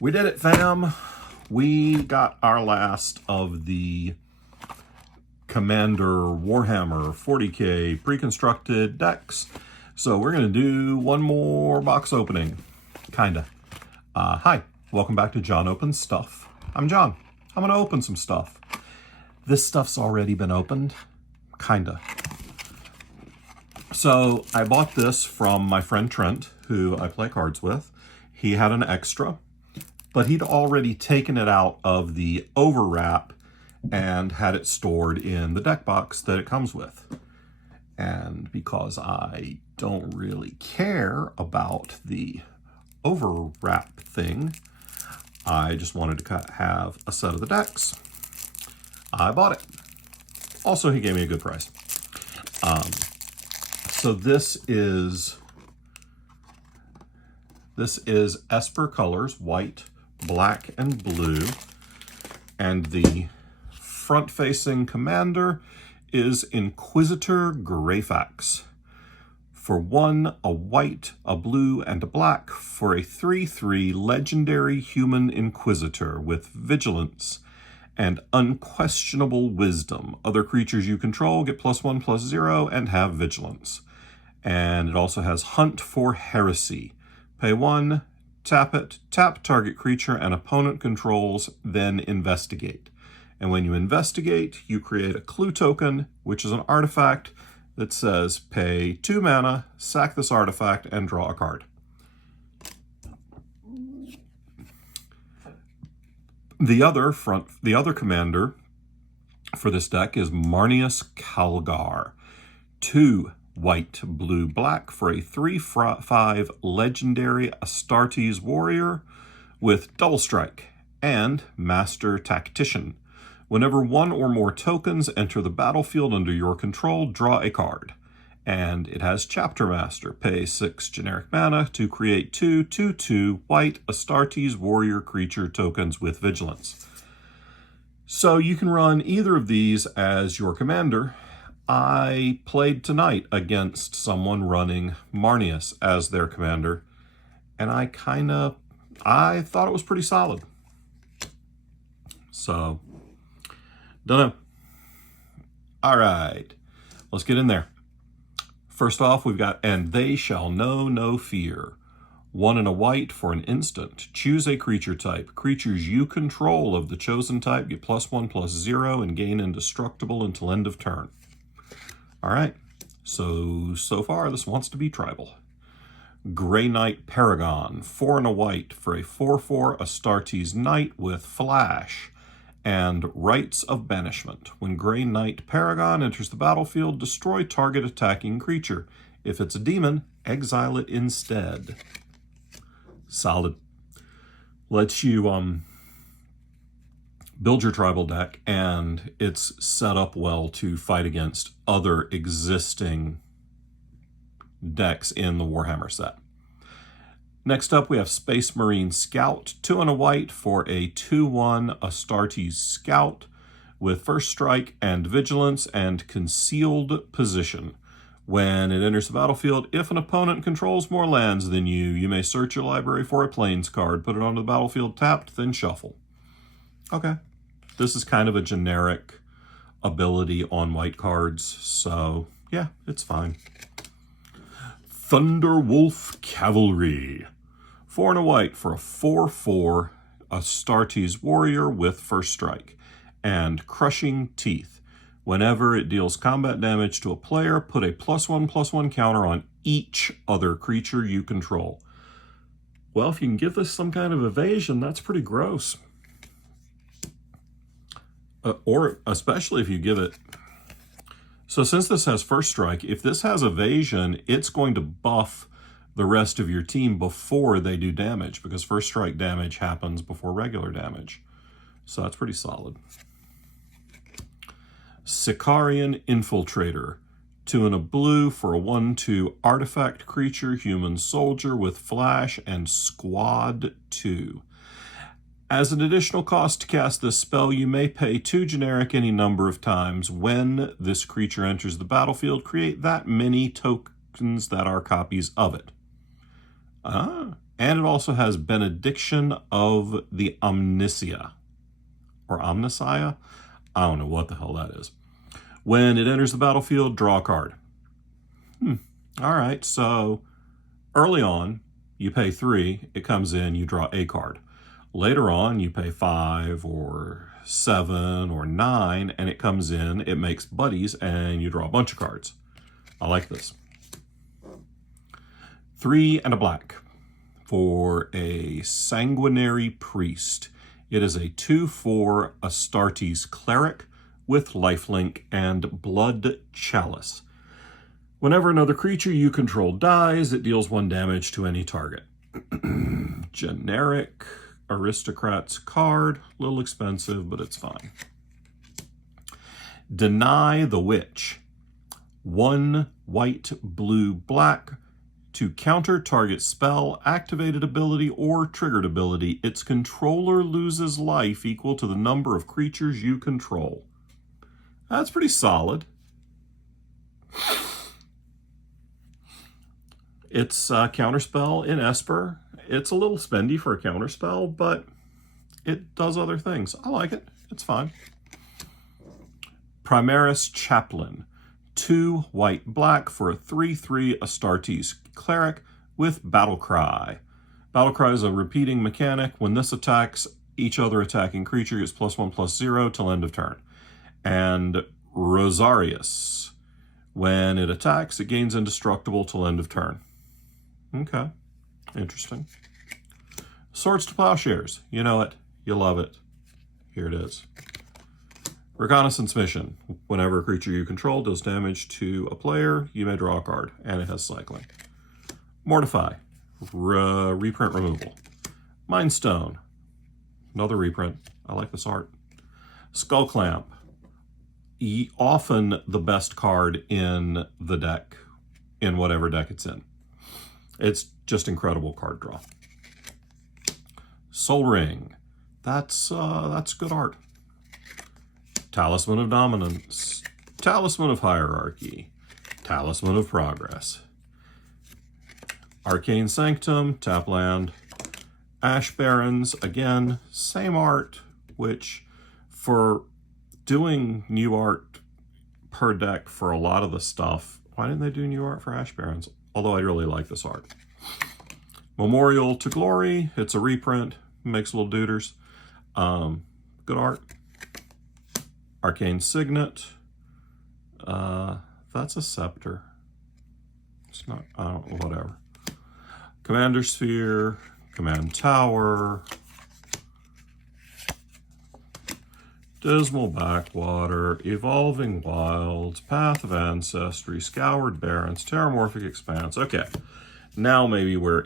We did it, fam. We got our last of the Commander Warhammer 40k pre-constructed decks. So we're going to do one more box opening. Kinda. Hi, welcome back to John Opens Stuff. I'm John. I'm going to open some stuff. This stuff's already been opened. Kinda. So I bought this from my friend Trent, who I play cards with. He had an extra, but he'd already taken it out of the overwrap and had it stored in the deck box that it comes with. And because I don't really care about the overwrap thing, I just wanted to have a set of the decks. I bought it. Also, he gave me a good price. So this is Esper colors, white, black, and blue. And the front-facing commander is Inquisitor Greyfax. For 1, a white, a blue, and a black for a 3/3 legendary human Inquisitor with vigilance and unquestionable wisdom. Other creatures you control get +1/+0 and have vigilance. And it also has Hunt for Heresy. Pay 1, tap it, tap target creature and opponent controls, then investigate. And when you investigate, you create a clue token, which is an artifact that says pay 2 mana, sack this artifact, and draw a card. The other commander for this deck is Marneus Calgar. 2 white, blue, black for a 3/5 legendary Astartes warrior with double strike and Master Tactician. Whenever 1 or more tokens enter the battlefield under your control, draw a card. And it has Chapter Master. Pay 6 generic mana to create 2 2/2 white Astartes warrior creature tokens with vigilance. So you can run either of these as your commander. I played tonight against someone running Marneus as their commander, and I thought it was pretty solid. So, don't know. All right, let's get in there. First off, we've got And They Shall Know No Fear. 1 and a white for an instant. Choose a creature type. Creatures you control of the chosen type get +1/+0 and gain indestructible until end of turn. All right, so far this wants to be tribal. Grey Knight Paragon, 4 and a white for a 4/4 Astartes Knight with Flash and Rites of Banishment. When Grey Knight Paragon enters the battlefield, destroy target attacking creature. If it's a demon, exile it instead. Solid. Lets you build your tribal deck, and it's set up well to fight against other existing decks in the Warhammer set. Next up, we have Space Marine Scout, 2 and a white for a 2/1 Astartes Scout with first strike and vigilance and concealed position. When it enters the battlefield, if an opponent controls more lands than you, you may search your library for a Plains card, put it onto the battlefield tapped, then shuffle. Okay. This is kind of a generic ability on white cards, so yeah, it's fine. Thunderwolf Cavalry. 4 and a white for a 4/4 Astartes warrior with first strike and Crushing Teeth. Whenever it deals combat damage to a player, put a +1/+1 counter on each other creature you control. Well, if you can give this some kind of evasion, that's pretty gross. Or especially if you give it... So since this has first strike, if this has evasion, it's going to buff the rest of your team before they do damage, because first strike damage happens before regular damage. So that's pretty solid. Sicarian Infiltrator. 2 and a blue for a 1/2 artifact creature, human soldier with Flash and Squad 2. As an additional cost to cast this spell, you may pay 2 generic any number of times. When this creature enters the battlefield, create that many tokens that are copies of it. And it also has Benediction of the Omnisia. Or Omnissiah? I don't know what the hell that is. When it enters the battlefield, draw a card. All right, so early on, you pay 3, it comes in, you draw a card. Later on, you pay 5 or 7 or 9, and it comes in, it makes buddies, and you draw a bunch of cards. I like this. 3 and a black for a Sanguinary Priest. It is a 2/4 Astartes Cleric with lifelink and Blood Chalice. Whenever another creature you control dies, it deals 1 damage to any target. Generic Aristocrats card. A little expensive, but it's fine. Deny the Witch. 1 white, blue, black. To counter target spell, activated ability, or triggered ability, its controller loses life equal to the number of creatures you control. That's pretty solid. It's a counterspell in Esper. It's a little spendy for a counterspell, but it does other things. I like it. It's fine. Primaris Chaplain. 2 white, black for a 3/3 Astartes Cleric with Battle Cry. Battle Cry is a repeating mechanic. When this attacks, each other attacking creature gets +1/+0 till end of turn. And Rosarius. When it attacks, it gains indestructible till end of turn. Okay, interesting. Swords to Plowshares. You know it. You love it. Here it is. Reconnaissance Mission. Whenever a creature you control does damage to a player, you may draw a card, and it has cycling. Mortify. Reprint removal. Mind Stone. Another reprint. I like this art. Skull Clamp. Often the best card in the deck, in whatever deck it's in. It's just incredible card draw. Soul Ring. That's good art. Talisman of Dominance. Talisman of Hierarchy. Talisman of Progress. Arcane Sanctum, tap land. Ash Barrens, again, same art, which for doing new art per deck for a lot of the stuff, why didn't they do new art for Ash Barrens? Although I really like this art. Memorial to Glory, it's a reprint, makes little duders. Good art. Arcane Signet, that's a scepter. It's not, I don't know, whatever. Commander Sphere, Command Tower, Dismal Backwater, Evolving Wilds, Path of Ancestry, Scoured Barrens, Terramorphic Expanse. Okay, now maybe we're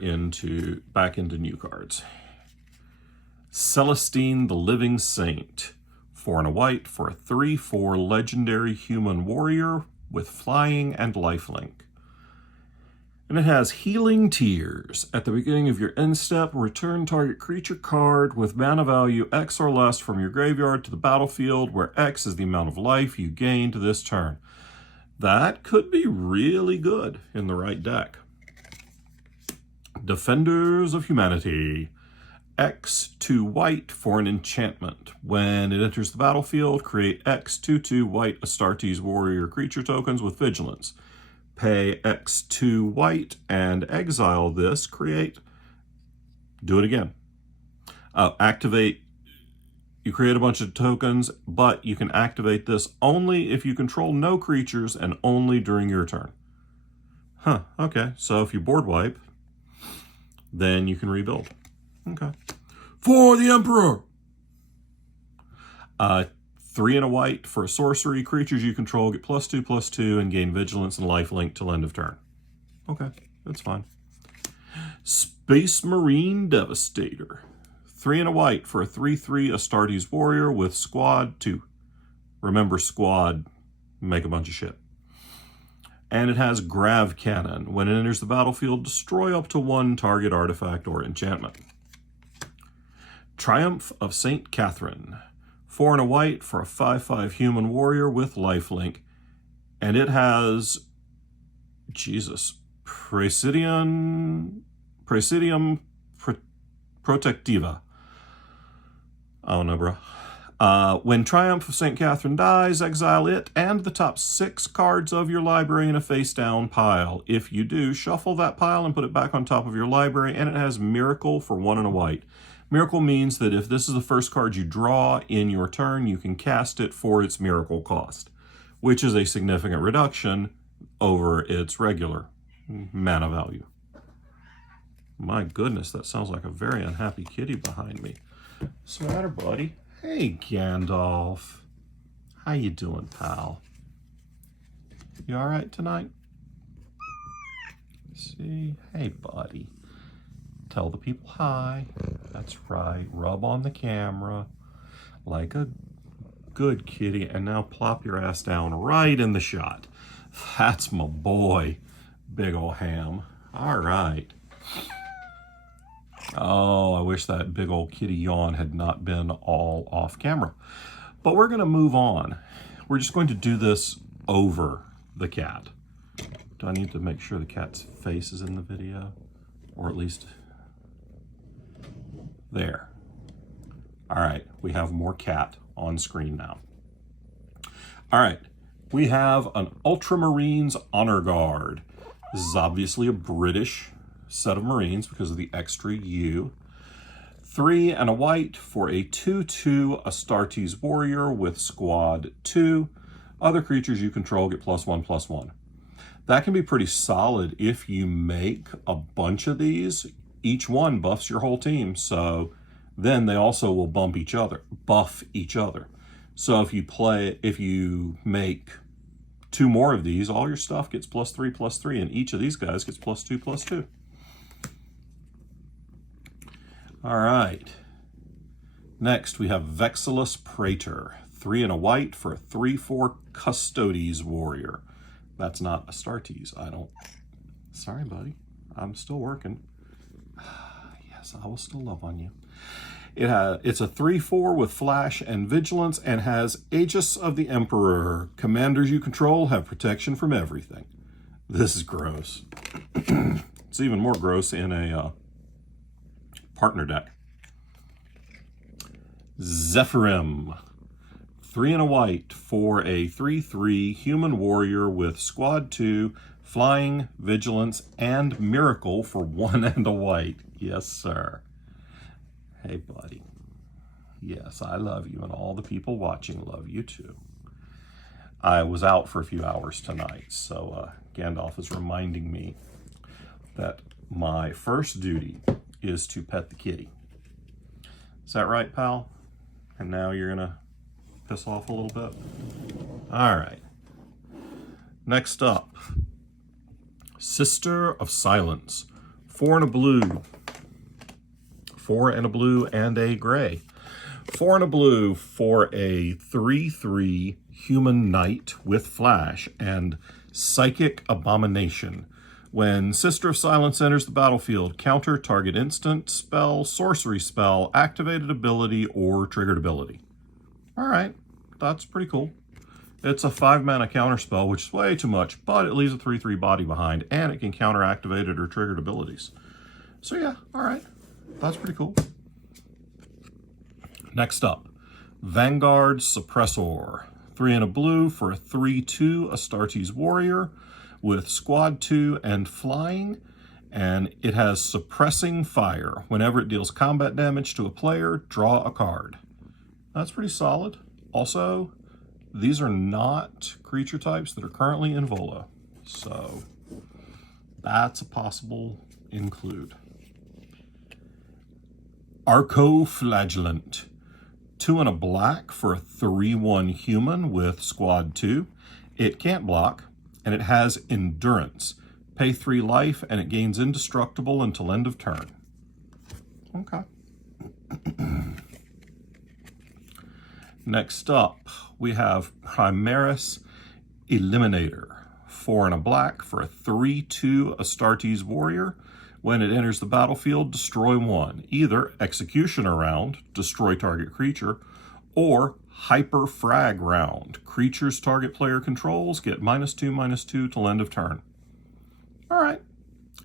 back into new cards. Celestine the Living Saint. 4 and a white for a 3/4 legendary human warrior with flying and lifelink. And it has Healing Tears. At the beginning of your end step, return target creature card with mana value X or less from your graveyard to the battlefield, where X is the amount of life you gained this turn. That could be really good in the right deck. Defenders of Humanity. X 2 white for an enchantment. When it enters the battlefield, create X 2/2 white Astartes warrior creature tokens with vigilance. Pay X 2 white and exile this. Do it again. Activate. You create a bunch of tokens, but you can activate this only if you control no creatures and only during your turn. Huh, okay. So if you board wipe, then you can rebuild. Okay. For the Emperor! 3 and a white for a sorcery. Creatures you control get +2/+2 and gain vigilance and lifelink till end of turn. Okay, that's fine. Space Marine Devastator. 3 and a white for a 3/3 Astartes warrior with squad 2. Remember squad, make a bunch of shit. And it has Grav Cannon. When it enters the battlefield, destroy up to 1 target artifact or enchantment. Triumph of St. Catherine. 4 and a white for a 5/5 human warrior with lifelink. And it has, Jesus, Praesidium Protectiva. Oh no, bro. When Triumph of St. Catherine dies, exile it and the top 6 cards of your library in a face-down pile. If you do, shuffle that pile and put it back on top of your library, and it has Miracle for 1 and a white. Miracle means that if this is the first card you draw in your turn, you can cast it for its Miracle cost, which is a significant reduction over its regular mana value. My goodness, that sounds like a very unhappy kitty behind me. What's the matter, buddy? Hey, Gandalf. How you doing, pal? You all right tonight? See? Hey, buddy. Tell the people hi. That's right. Rub on the camera like a good kitty. And now plop your ass down right in the shot. That's my boy, big ol' ham. All right. Oh, I wish that big old kitty yawn had not been all off camera. But we're going to move on. We're just going to do this over the cat. Do I need to make sure the cat's face is in the video? Or at least... there. All right, we have more cat on screen now. All right, we have an Ultramarines Honor Guard. This is obviously a British set of Marines because of the extra U. 3 and a white for a 2/2 Astartes Warrior with Squad 2. Other creatures you control get +1/+1. That can be pretty solid if you make a bunch of these. Each one buffs your whole team, so then they also will buff each other. So if you make 2 more of these, all your stuff gets +3/+3, and each of these guys gets +2/+2. All right. Next, we have Vexillus Prater. 3 and a white for a 3/4 Custodes Warrior. That's not Astartes. Sorry, buddy. I'm still working. Yes, I will still love on you. It's a 3/4 with Flash and Vigilance and has Aegis of the Emperor. Commanders you control have protection from everything. This is gross. It's even more gross in a partner deck. Zephyrim. 3 and a white for a 3/3 human warrior with Squad 2, Flying, Vigilance, and Miracle for 1 and a white. Yes, sir. Hey, buddy. Yes, I love you, and all the people watching love you too. I was out for a few hours tonight, so Gandalf is reminding me that my first duty is to pet the kitty. Is that right, pal? And now you're gonna piss off a little bit? All right. Next up, Sister of Silence. 4 and a blue. 4 and a blue and a gray. 4 and a blue for a 3/3 human knight with Flash and Psychic Abomination. When Sister of Silence enters the battlefield, counter target instant, spell, sorcery spell, activated ability, or triggered ability. All right, that's pretty cool. It's a 5-mana counter spell, which is way too much, but it leaves a 3/3 body behind, and it can counter activated or triggered abilities. So yeah, all right, that's pretty cool. Next up, Vanguard Suppressor. 3 and a blue for a 3/2 Astartes Warrior with Squad 2 and Flying, and it has Suppressing Fire. Whenever it deals combat damage to a player, draw a card. That's pretty solid. Also, these are not creature types that are currently in Vola, so that's a possible include. Arcoflagellant. 2 and a black for a 3/1 human with Squad 2. It can't block, and it has Endurance. Pay 3 life, and it gains Indestructible until end of turn. Okay. Next up, we have Primaris Eliminator. 4 and a black for a 3/2 Astartes Warrior. When it enters the battlefield, destroy 1. Either Executioner round, destroy target creature, or Hyper Frag round. Creatures target player controls get -2/-2 till end of turn. All right,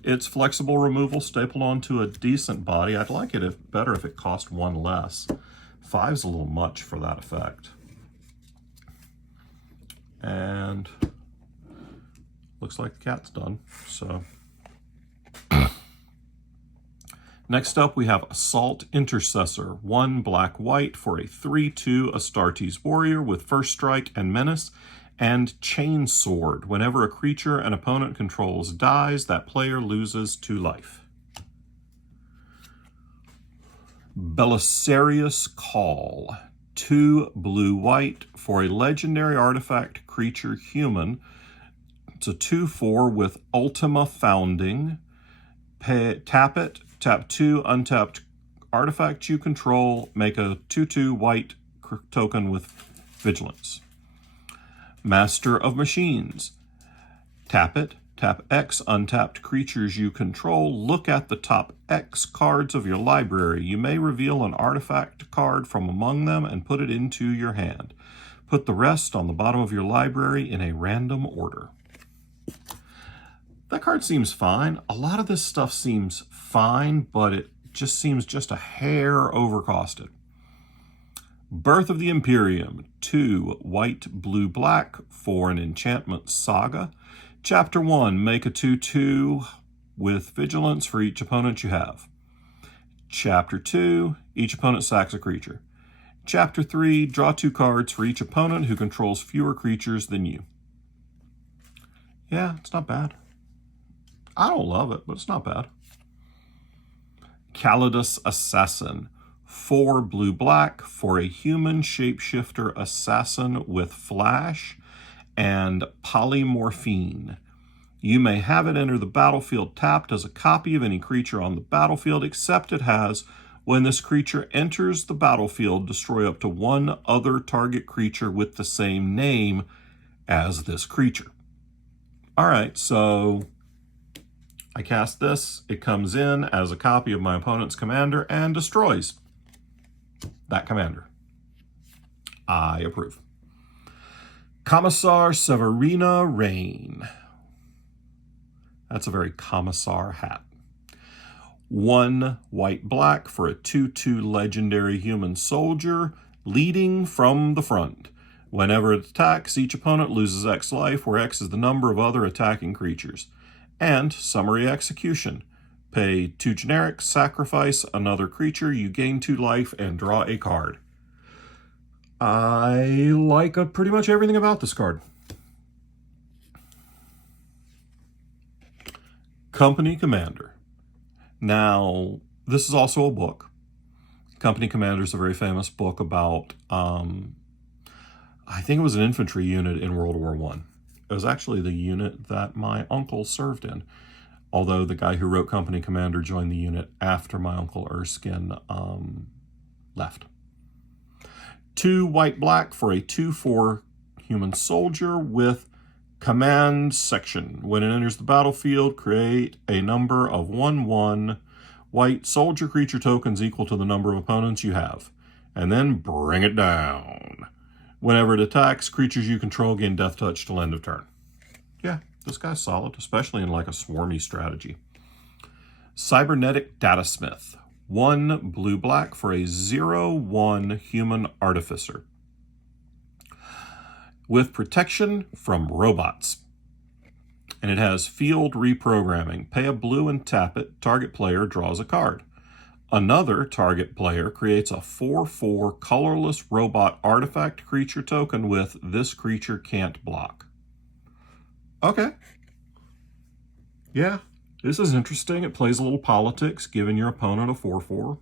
It's flexible removal stapled onto a decent body. I'd like it better if it cost 1 less. 5's a little much for that effect. And looks like the cat's done, so. Next up, we have Assault Intercessor. 1 black-white for a 3/2 Astartes warrior with first strike and menace, and Chain Sword. Whenever a creature an opponent controls dies, that player loses 2 life. Belisarius Call. 2 blue-white for a legendary artifact creature human. It's a 2/4 with Ultima Founding. Tap it, tap 2 untapped artifact you control, make a 2/2 white token with Vigilance. Master of Machines. Tap it, tap X untapped creatures you control, look at the top X cards of your library. You may reveal an artifact card from among them and put it into your hand. Put the rest on the bottom of your library in a random order. That card seems fine. A lot of this stuff seems fine, but it just seems just a hair overcosted. Birth of the Imperium. 2 white, blue, black for an enchantment saga. Chapter 1, make a 2/2 with Vigilance for each opponent you have. Chapter 2, each opponent sacks a creature. Chapter 3, draw 2 cards for each opponent who controls fewer creatures than you. Yeah, it's not bad. I don't love it, but it's not bad. Calidus Assassin. 4 blue-black for a human shapeshifter assassin with flash and polymorphine. You may have it enter the battlefield tapped as a copy of any creature on the battlefield, except it has, when this creature enters the battlefield, destroy up to 1 other target creature with the same name as this creature. All right, so I cast this. It comes in as a copy of my opponent's commander and destroys that commander. I approve. Commissar Severina Rain. That's a very commissar hat. 1 white-black for a 2/2 legendary human soldier, leading from the front. Whenever it attacks, each opponent loses X life, where X is the number of other attacking creatures. And summary execution. Pay 2 generic, sacrifice another creature, you gain 2 life, and draw a card. I like pretty much everything about this card. Company Commander. Now, this is also a book. Company Commander is a very famous book about, I think it was an infantry unit in World War I. It was actually the unit that my uncle served in, although the guy who wrote Company Commander joined the unit after my Uncle Erskine left. 2 white-black for a 2/4 human soldier with command section. When it enters the battlefield, create a number of 1/1 white soldier creature tokens equal to the number of opponents you have, and then bring it down. Whenever it attacks, creatures you control gain death touch till end of turn. Yeah, this guy's solid, especially in like a swarmy strategy. Cybernetic Datasmith. 1 blue-black for a 0/1 human artificer with protection from robots. And it has field reprogramming. Pay a blue and tap it. Target player draws a card. Another target player creates a 4/4 colorless robot artifact creature token with this creature can't block. Okay. Yeah, this is interesting. It plays a little politics, giving your opponent a 4/4.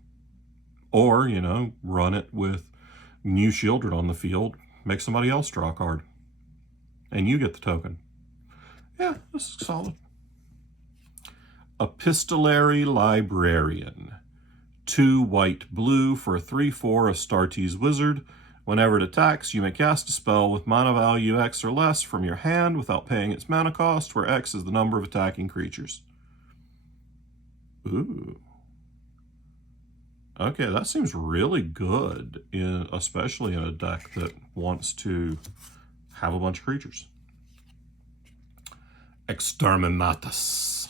Or, you know, run it with New Shieldred on the field. Make somebody else draw a card. And you get the token. Yeah, this is solid. Epistolary Librarian. 2 white-blue for a 3/4 Astartes Wizard. Whenever it attacks, you may cast a spell with mana value X or less from your hand without paying its mana cost, where X is the number of attacking creatures. Ooh. Okay, that seems really good, especially in a deck that wants to have a bunch of creatures. Exterminatus.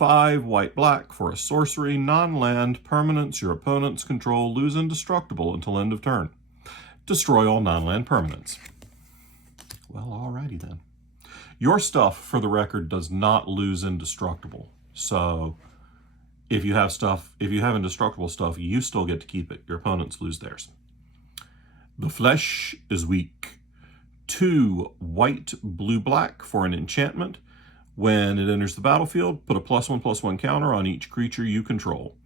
5 white-black for a sorcery, non-land, permanents your opponents control lose indestructible until end of turn. Destroy all non-land permanents. Well, alrighty then. Your stuff, for the record, does not lose indestructible. So if you have indestructible stuff, you still get to keep it. Your opponents lose theirs. The flesh is weak. 2 white, blue, black for an enchantment. When it enters the battlefield, put a +1/+1 counter on each creature you control.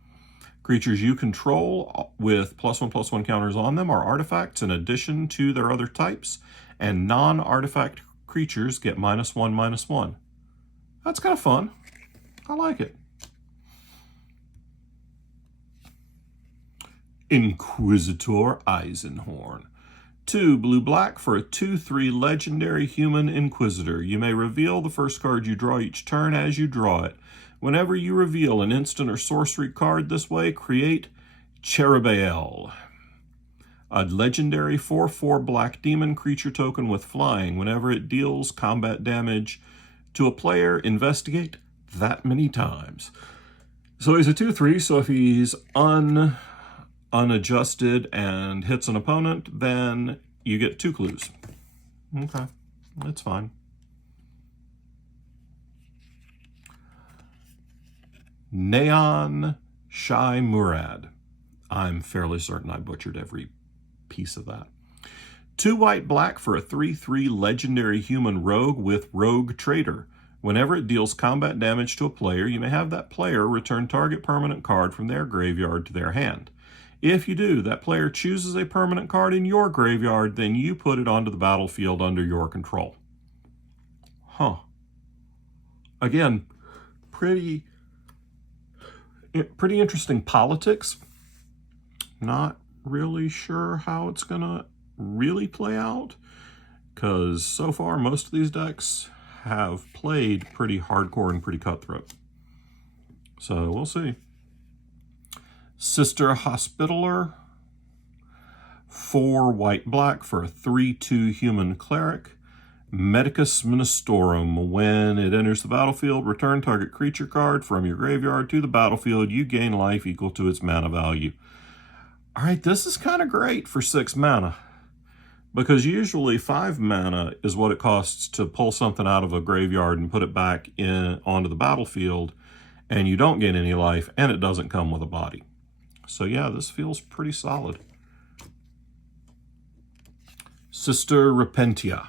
Creatures you control with +1/+1 counters on them are artifacts in addition to their other types, and non-artifact creatures get -1/-1. That's kind of fun. I like it. Inquisitor Eisenhorn. 2 blue-black for a 2/3 legendary human inquisitor. You may reveal the first card you draw each turn as you draw it. Whenever you reveal an instant or sorcery card this way, create Cherubael, a legendary 4/4 black demon creature token with flying. Whenever it deals combat damage to a player, investigate that many times. So he's a 2/3, so if he's unadjusted and hits an opponent, then you get 2 clues. Okay, that's fine. Neon Shai Murad. I'm fairly certain I butchered every piece of that. 2 white-black for a 3/3 legendary human rogue with Rogue Trader. Whenever it deals combat damage to a player, you may have that player return target permanent card from their graveyard to their hand. If you do, that player chooses a permanent card in your graveyard, then you put it onto the battlefield under your control. Huh. Again, pretty interesting politics. Not really sure how it's gonna really play out, because so far most of these decks have played pretty hardcore and pretty cutthroat. So we'll see. Sister Hospitaller. 4 white-black for a 3/2 human cleric. Medicus Ministorum. When it enters the battlefield, return target creature card from your graveyard to the battlefield. You gain life equal to its mana value. All right, this is kind of great for 6 mana, because usually 5 mana is what it costs to pull something out of a graveyard and put it back onto the battlefield, and you don't gain any life, and it doesn't come with a body. So yeah, this feels pretty solid. Sister Repentia.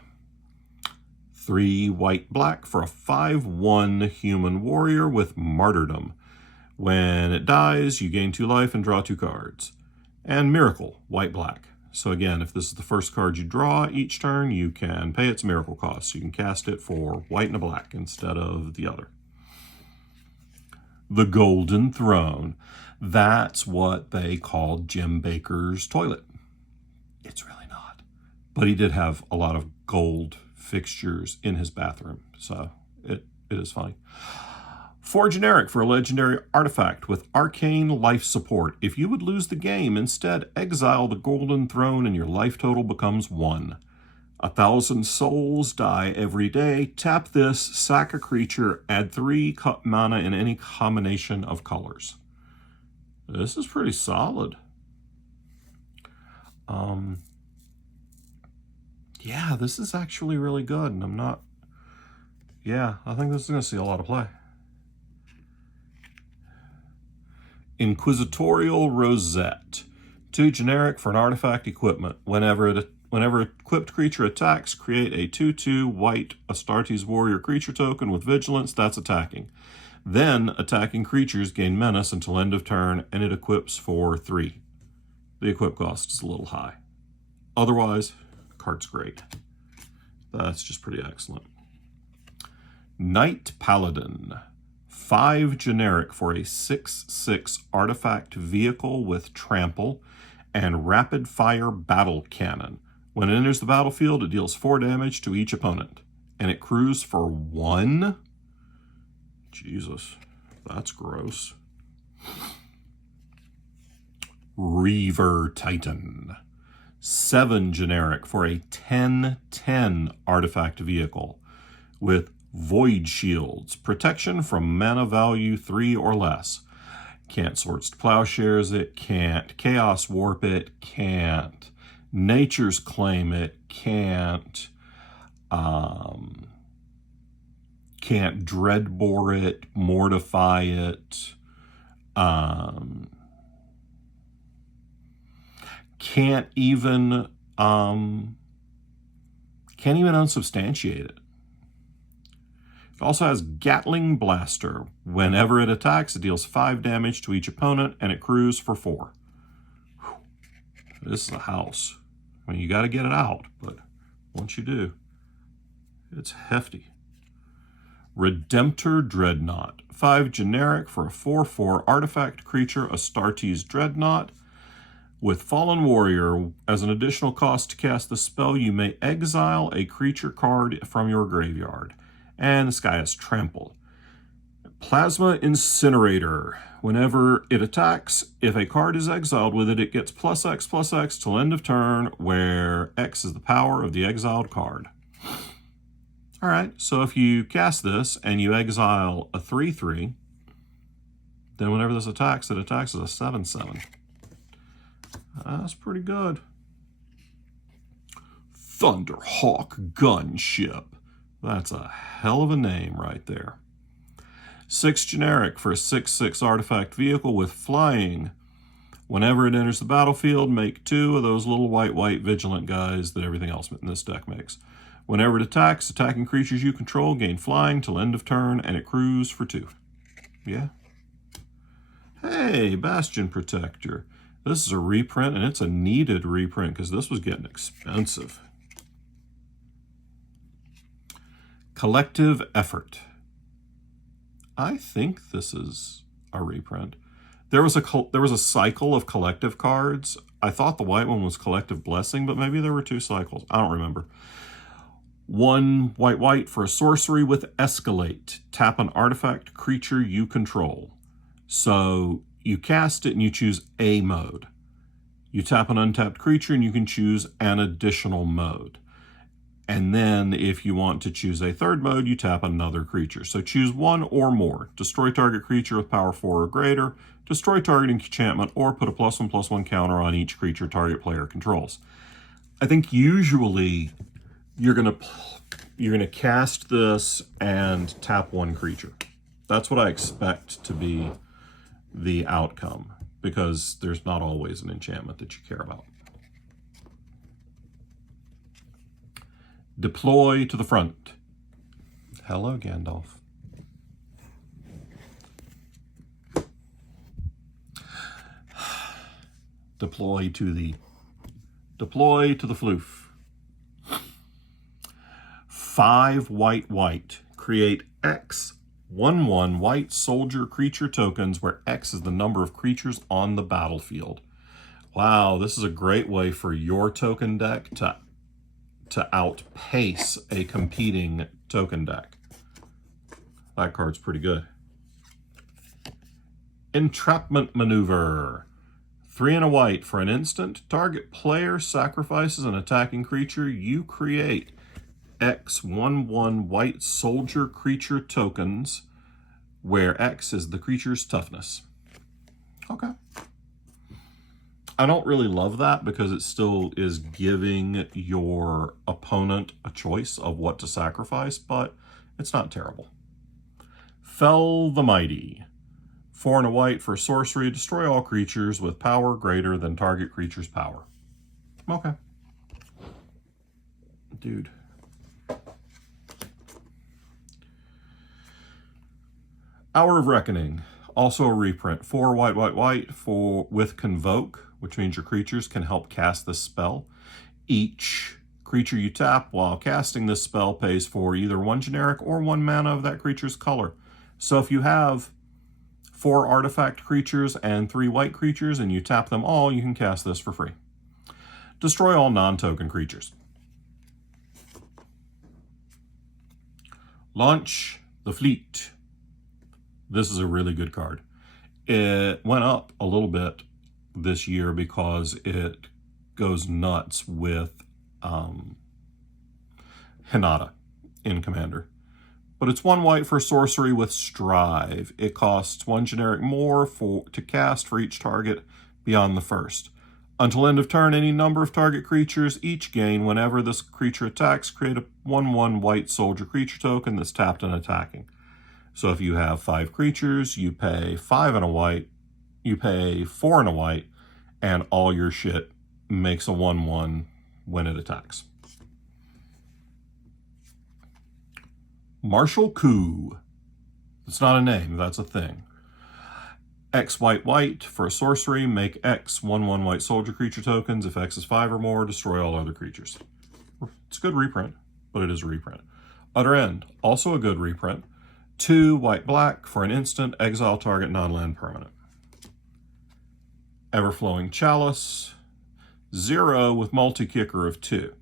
3 white-black for a 5/1 human warrior with Martyrdom. When it dies, you gain 2 life and draw 2 cards. And Miracle, white-black. So again, if this is the first card you draw each turn, you can pay its miracle cost. You can cast it for white and a black instead of the other. The Golden Throne. That's what they called Jim Baker's toilet. It's really not. But he did have a lot of gold fixtures in his bathroom, so it is funny. 4 generic for a legendary artifact with arcane life support. If you would lose the game, instead exile the Golden Throne and your life total becomes 1. 1,000 souls die every day. Tap this, sack a creature, add 3 mana in any combination of colors. This is pretty solid. Yeah, this is actually really good, and I think this is going to see a lot of play. Inquisitorial Rosette. 2 generic for an artifact equipment. Whenever equipped creature attacks, create a 2/2 white Astartes Warrior creature token with vigilance that's attacking. Then attacking creatures gain menace until end of turn, and it equips for 3. The equip cost is a little high. Otherwise, card's great. That's just pretty excellent. Knight Paladin. 5 generic for a 6/6 artifact vehicle with trample and rapid fire battle cannon. When it enters the battlefield, it deals 4 damage to each opponent, and it crews for 1. Jesus, that's gross. Reaver Titan. 7 generic for a 10/10 artifact vehicle with Void Shields, protection from mana value 3 or less. Can't Swords to Plowshares it, can't Chaos Warp it, can't Nature's Claim it, can't Dreadbore it, Mortify it, can't even unsubstantiate it. It also has Gatling Blaster. Whenever it attacks, it deals 5 damage to each opponent, and it crews for 4. Whew. This is a house. I mean, you got to get it out, but once you do, it's hefty. Redemptor Dreadnought. 5 generic for a 4/4 artifact creature, Astartes Dreadnought. With Fallen Warrior, as an additional cost to cast the spell, you may exile a creature card from your graveyard. And this guy has Trample. Plasma Incinerator. Whenever it attacks, if a card is exiled with it, it gets +X/+X till end of turn, where X is the power of the exiled card. All right, so if you cast this and you exile a 3/3, then whenever this attacks, it attacks as a 7/7. That's pretty good. Thunderhawk Gunship. That's a hell of a name right there. 6 generic for a 6/6 artifact vehicle with flying. Whenever it enters the battlefield, make 2 of those little white vigilant guys that everything else in this deck makes. Whenever it attacks, attacking creatures you control gain flying till end of turn, and it crews for 2. Yeah. Hey, Bastion Protector. This is a reprint, and it's a needed reprint because this was getting expensive. Collective Effort. I think this is a reprint. There was a cycle of collective cards. I thought the white one was Collective Blessing, but maybe there were 2 cycles. I don't remember. 1 white for a sorcery with Escalate. Tap an artifact creature you control. So you cast it and you choose a mode. You tap an untapped creature and you can choose an additional mode. And then if you want to choose a 3rd mode, you tap another creature. So choose 1 or more. Destroy target creature with power 4 or greater. Destroy target enchantment, or put a +1/+1 counter on each creature target player controls. I think usually you're gonna cast this and tap 1 creature. That's what I expect to be the outcome, because there's not always an enchantment that you care about. Deploy to the front. Hello, Gandalf. Deploy to the floof. 5 white. Create X 1/1 white soldier creature tokens where X is the number of creatures on the battlefield. Wow, this is a great way for your token deck to outpace a competing token deck. That card's pretty good. Entrapment Maneuver. 3 and a white for an instant. Target player sacrifices an attacking creature. You create X 1/1 white soldier creature tokens where X is the creature's toughness. Okay. I don't really love that because it still is giving your opponent a choice of what to sacrifice, but it's not terrible. Fell the Mighty. 4 and a white for sorcery. Destroy all creatures with power greater than target creature's power. Okay. Dude. Hour of Reckoning. Also a reprint. 4 white with Convoke, which means your creatures can help cast this spell. Each creature you tap while casting this spell pays for either 1 generic or 1 mana of that creature's color. So if you have 4 artifact creatures and 3 white creatures and you tap them all, you can cast this for free. Destroy all non-token creatures. Launch the Fleet. This is a really good card. It went up a little bit this year because it goes nuts with Hinata in Commander. but it's 1 white for sorcery with Strive. It costs 1 generic more to cast for each target beyond the first. Until end of turn, any number of target creatures each gain whenever this creature attacks, create a 1/1 white soldier creature token that's tapped and attacking. So if you have 5 creatures, you pay 5 and a white, you pay 4 and a white, and all your shit makes a 1/1 when it attacks. Martial Coup. It's not a name, that's a thing. X white for a sorcery, make X 1/1 white soldier creature tokens. If X is 5 or more, destroy all other creatures. It's a good reprint, but it is a reprint. Utter End, also a good reprint. 2 white for an instant, exile target non-land permanent. Everflowing Chalice, 0 with multi-kicker of 2.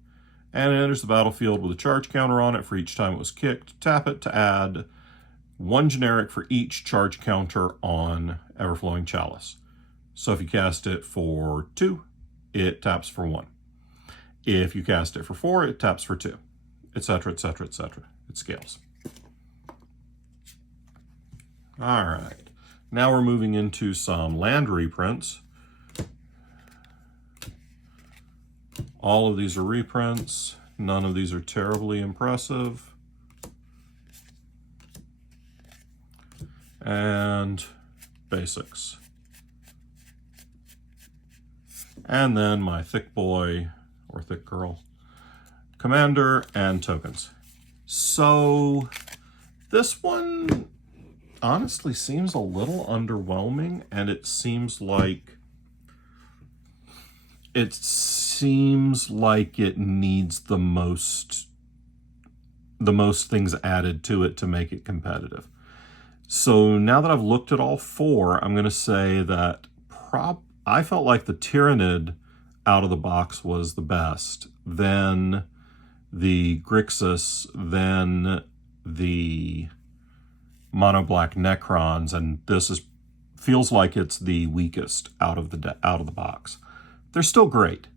And it enters the battlefield with a charge counter on it for each time it was kicked. Tap it to add 1 generic for each charge counter on Everflowing Chalice. So if you cast it for 2, it taps for 1. If you cast it for 4, it taps for 2, etc., etc., etc. It scales. All right, now we're moving into some land reprints. All of these are reprints. None of these are terribly impressive. And basics. And then my thick boy, or thick girl, commander and tokens. So this one honestly seems a little underwhelming, and it seems like it needs the most things added to it to make it competitive. So now that I've looked at all 4, I'm going to say that I felt like the Tyrannid out of the box was the best. Then the Grixis, then the Mono Black Necrons, and this feels like it's the weakest out of the box. They're still great.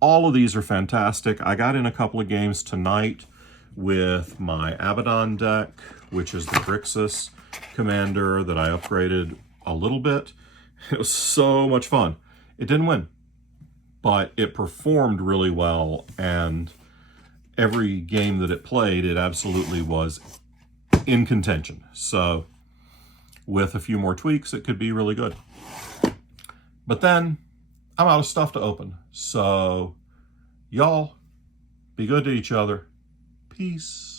All of these are fantastic. I got in a couple of games tonight with my Abaddon deck, which is the Grixis commander that I upgraded a little bit. It was so much fun. It didn't win, but it performed really well, and every game that it played, it absolutely was in contention. So with a few more tweaks, it could be really good. But then I'm out of stuff to open. So y'all be good to each other. Peace.